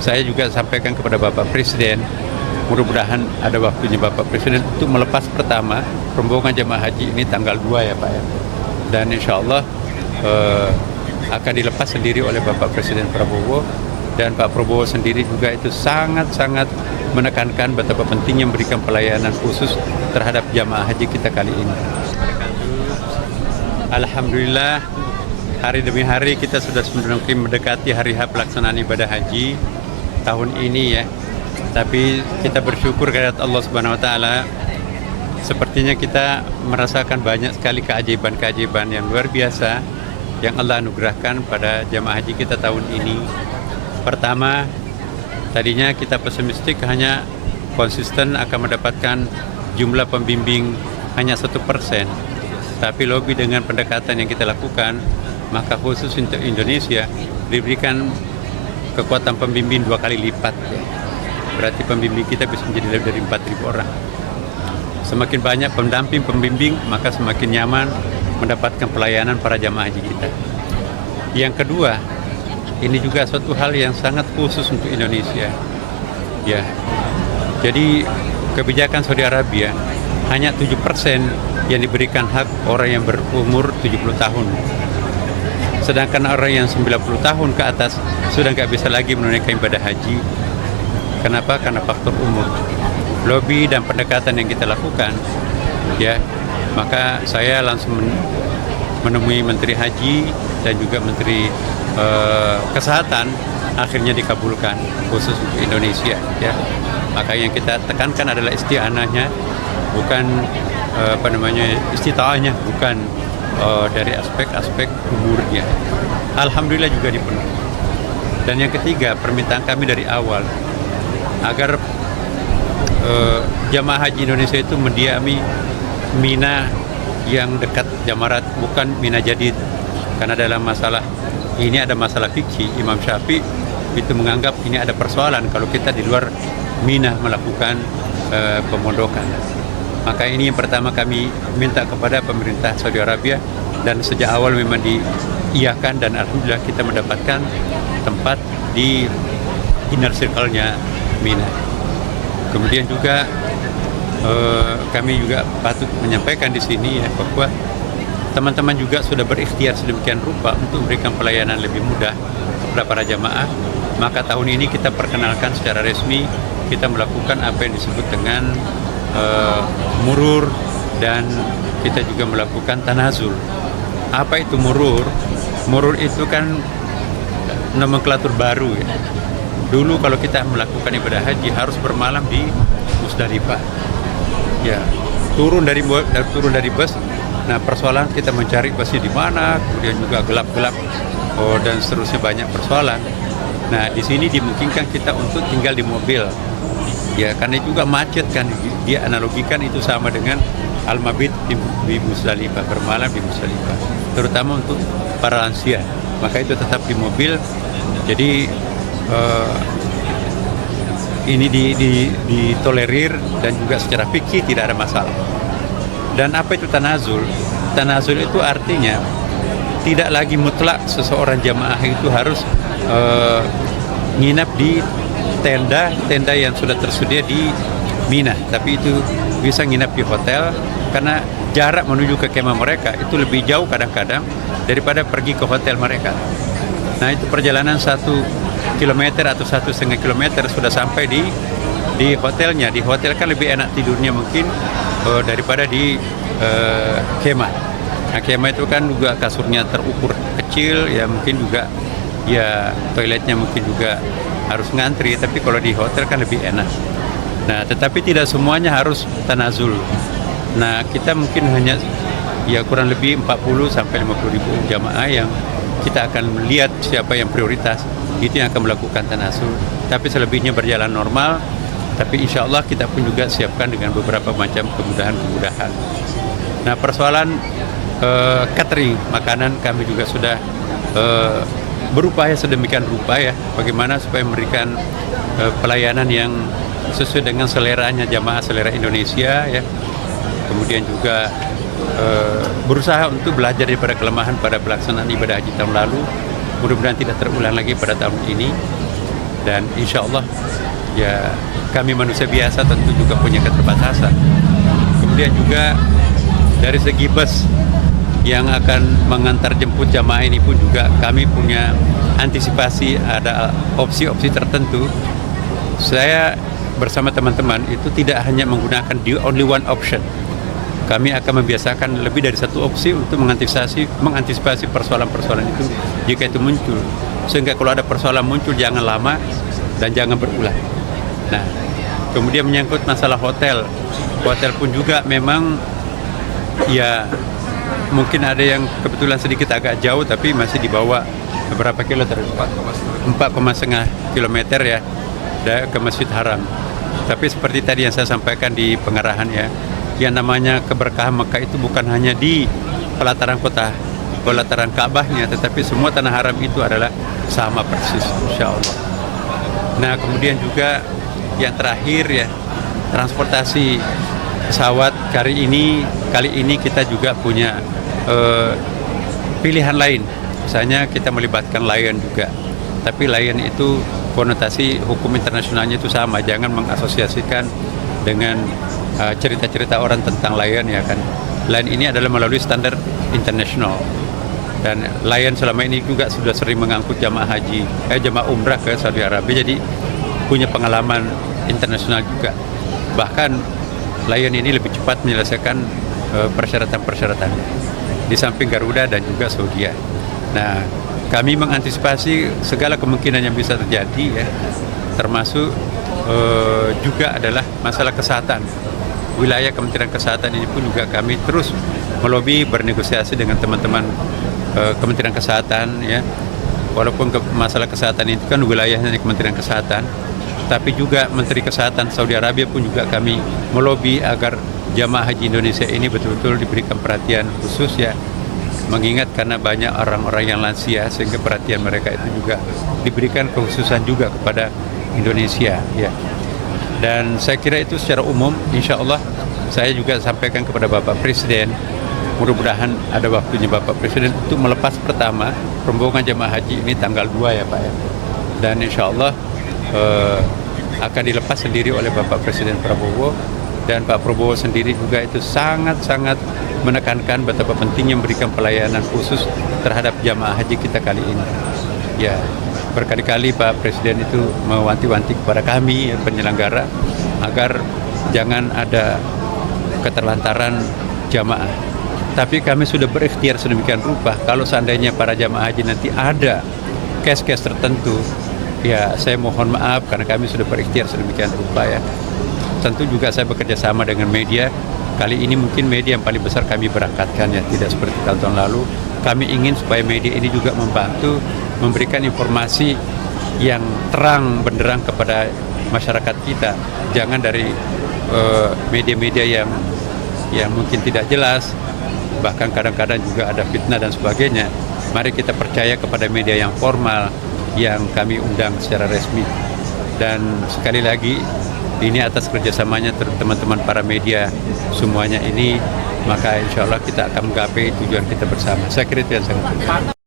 saya juga sampaikan kepada Bapak Presiden, mudah-mudahan ada waktunya Bapak Presiden untuk melepas pertama rombongan jemaah haji ini tanggal 2 ya Pak ya. Dan insya Allah akan dilepas sendiri oleh Bapak Presiden Prabowo, dan Pak Prabowo sendiri juga itu sangat-sangat menekankan betapa pentingnya memberikan pelayanan khusus terhadap jamaah haji kita kali ini. Alhamdulillah, hari demi hari kita sudah semakin mendekati hari H pelaksanaan ibadah haji tahun ini ya. Tapi kita bersyukur kepada Allah Subhanahu wa taala, sepertinya kita merasakan banyak sekali keajaiban-keajaiban yang luar biasa yang Allah anugerahkan pada jamaah haji kita tahun ini. Pertama, tadinya kita pesimistik hanya konsisten akan mendapatkan jumlah pembimbing hanya 1%. Tapi lebih dengan pendekatan yang kita lakukan, maka khusus untuk Indonesia diberikan kekuatan pembimbing 2 kali lipat. Berarti pembimbing kita bisa menjadi lebih dari 4.000 orang. Semakin banyak pendamping pembimbing, maka semakin nyaman mendapatkan pelayanan para jamaah haji kita. Yang kedua, ini juga suatu hal yang sangat khusus untuk Indonesia. Ya, jadi kebijakan Saudi Arabia hanya 7% yang diberikan hak orang yang berumur 70 tahun. Sedangkan orang yang 90 tahun ke atas sudah nggak bisa lagi menunaikan ibadah haji. Kenapa? Karena faktor umur. Lobby dan pendekatan yang kita lakukan, ya, maka saya langsung menemui Menteri Haji dan juga Menteri Kesehatan, akhirnya dikabulkan khusus untuk Indonesia. Ya, maka yang kita tekankan adalah isti'anahnya, bukan istita'ahnya, bukan dari aspek-aspek umurnya. Alhamdulillah juga dipenuhi. Dan yang ketiga, permintaan kami dari awal agar jamaah haji Indonesia itu mendiami Mina yang dekat Jamarat, bukan Mina Jadid. Karena dalam masalah ini ada masalah fikih, Imam Syafi'i itu menganggap ini ada persoalan kalau kita di luar Mina melakukan pemondokan. Maka ini yang pertama kami minta kepada pemerintah Saudi Arabia, dan sejak awal memang diiyakan, dan alhamdulillah kita mendapatkan tempat di inner circle-nya Mina. Kemudian juga kami juga patut menyampaikan di sini ya, bahwa teman-teman juga sudah berikhtiar sedemikian rupa untuk memberikan pelayanan lebih mudah kepada para jamaah. Maka tahun ini kita perkenalkan secara resmi, kita melakukan apa yang disebut dengan murur, dan kita juga melakukan tanazul. Apa itu murur? Murur itu kan nomenklatur baru ya. Dulu kalau kita melakukan ibadah haji harus bermalam di Musdalifah. Ya, turun dari bus. Nah, persoalan kita mencari busnya di mana, kemudian juga gelap-gelap, dan seterusnya banyak persoalan. Nah, di sini dimungkinkan kita untuk tinggal di mobil. Ya, karena juga macet kan, dia analogikan itu sama dengan al-mabit di Musdalifah, bermalam di Musdalifah, terutama untuk para lansia. Maka itu tetap di mobil. Jadi ini ditolerir, dan juga secara fikih tidak ada masalah. Dan apa itu tanazul? Tanazul itu artinya tidak lagi mutlak seseorang jamaah itu harus nginap di tenda yang sudah tersedia di Mina, tapi itu bisa nginap di hotel, karena jarak menuju ke kemah mereka itu lebih jauh kadang-kadang daripada pergi ke hotel mereka. Nah, itu perjalanan 1 kilometer atau 1,5 kilometer sudah sampai di hotelnya. Di hotel kan lebih enak tidurnya mungkin daripada di kemah. Nah, kemah itu kan juga kasurnya terukur kecil, ya mungkin juga ya toiletnya mungkin juga harus ngantri, tapi kalau di hotel kan lebih enak. Nah, tetapi tidak semuanya harus tanazul. Nah, kita mungkin hanya ya kurang lebih 40 sampai 50 ribu jamaah yang kita akan melihat siapa yang prioritas, itu yang akan melakukan tanazul. Tapi selebihnya berjalan normal, tapi insya Allah kita pun juga siapkan dengan beberapa macam kemudahan-kemudahan. Nah, persoalan catering, makanan, kami juga sudah berupaya sedemikian rupa ya, bagaimana supaya memberikan pelayanan yang sesuai dengan seleranya jamaah, selera Indonesia ya. Kemudian juga berusaha untuk belajar daripada kelemahan pada pelaksanaan ibadah haji tahun lalu, mudah-mudahan tidak terulang lagi pada tahun ini. Dan insya Allah ya kami manusia biasa tentu juga punya keterbatasan. Kemudian juga dari segi bus yang akan mengantar jemput jamaah ini pun juga kami punya antisipasi, ada opsi-opsi tertentu. Saya bersama teman-teman itu tidak hanya menggunakan the only one option. Kami akan membiasakan lebih dari satu opsi untuk mengantisipasi persoalan-persoalan itu jika itu muncul. Sehingga kalau ada persoalan muncul jangan lama dan jangan berulang. Nah, kemudian menyangkut masalah hotel. Hotel pun juga memang ya mungkin ada yang kebetulan sedikit agak jauh tapi masih di bawah berapa kilometer? 4,5 kilometer ya ke Masjid Haram. Tapi seperti tadi yang saya sampaikan di pengarahan ya, yang namanya keberkahan Mekah itu bukan hanya di pelataran kota, pelataran Ka'bahnya, tetapi semua tanah haram itu adalah sama persis, insya Allah. Nah, kemudian juga yang terakhir ya, transportasi pesawat kali ini kita juga punya pilihan lain. Misalnya kita melibatkan Lion juga, tapi Lion itu konotasi hukum internasionalnya itu sama, jangan mengasosiasikan dengan cerita-cerita orang tentang Lion ya kan. Lion ini adalah melalui standar internasional, dan Lion selama ini juga sudah sering mengangkut jamaah umrah ke Saudi Arabia, jadi punya pengalaman internasional juga. Bahkan Lion ini lebih cepat menyelesaikan persyaratan-persyaratan di samping Garuda dan juga Saudia. Nah, kami mengantisipasi segala kemungkinan yang bisa terjadi ya, termasuk juga adalah masalah kesehatan. Wilayah Kementerian Kesehatan ini pun juga kami terus melobi, bernegosiasi dengan teman-teman Kementerian Kesehatan ya. Walaupun masalah kesehatan itu kan wilayahnya Kementerian Kesehatan, tapi juga Menteri Kesehatan Saudi Arabia pun juga kami melobi agar jamaah haji Indonesia ini betul-betul diberikan perhatian khusus ya. Mengingat karena banyak orang-orang yang lansia, sehingga perhatian mereka itu juga diberikan kekhususan juga kepada Indonesia ya. Dan saya kira itu secara umum, insya Allah saya juga sampaikan kepada Bapak Presiden, mudah-mudahan ada waktunya Bapak Presiden untuk melepas pertama rombongan jamaah haji ini tanggal 2 ya Pak ya. Dan insya Allah akan dilepas sendiri oleh Bapak Presiden Prabowo, dan Pak Prabowo sendiri juga itu sangat-sangat menekankan betapa pentingnya memberikan pelayanan khusus terhadap jamaah haji kita kali ini. Ya, berkali-kali Pak Presiden itu mewanti-wanti kepada kami penyelenggara agar jangan ada keterlantaran jamaah. Tapi kami sudah berikhtiar sedemikian rupa, kalau seandainya para jamaah haji nanti ada case-case tertentu, ya saya mohon maaf karena kami sudah berikhtiar sedemikian rupa ya. Tentu juga saya bekerja sama dengan media. Kali ini mungkin media yang paling besar kami berangkatkan ya, tidak seperti tahun lalu. Kami ingin supaya media ini juga membantu memberikan informasi yang terang benderang kepada masyarakat kita. Jangan dari media-media yang mungkin tidak jelas, bahkan kadang-kadang juga ada fitnah dan sebagainya. Mari kita percaya kepada media yang formal yang kami undang secara resmi. Dan sekali lagi, ini atas kerjasamanya teman-teman para media semuanya ini, maka insya Allah kita akan menggapai tujuan kita bersama. Saya kira itu yang sangat penting.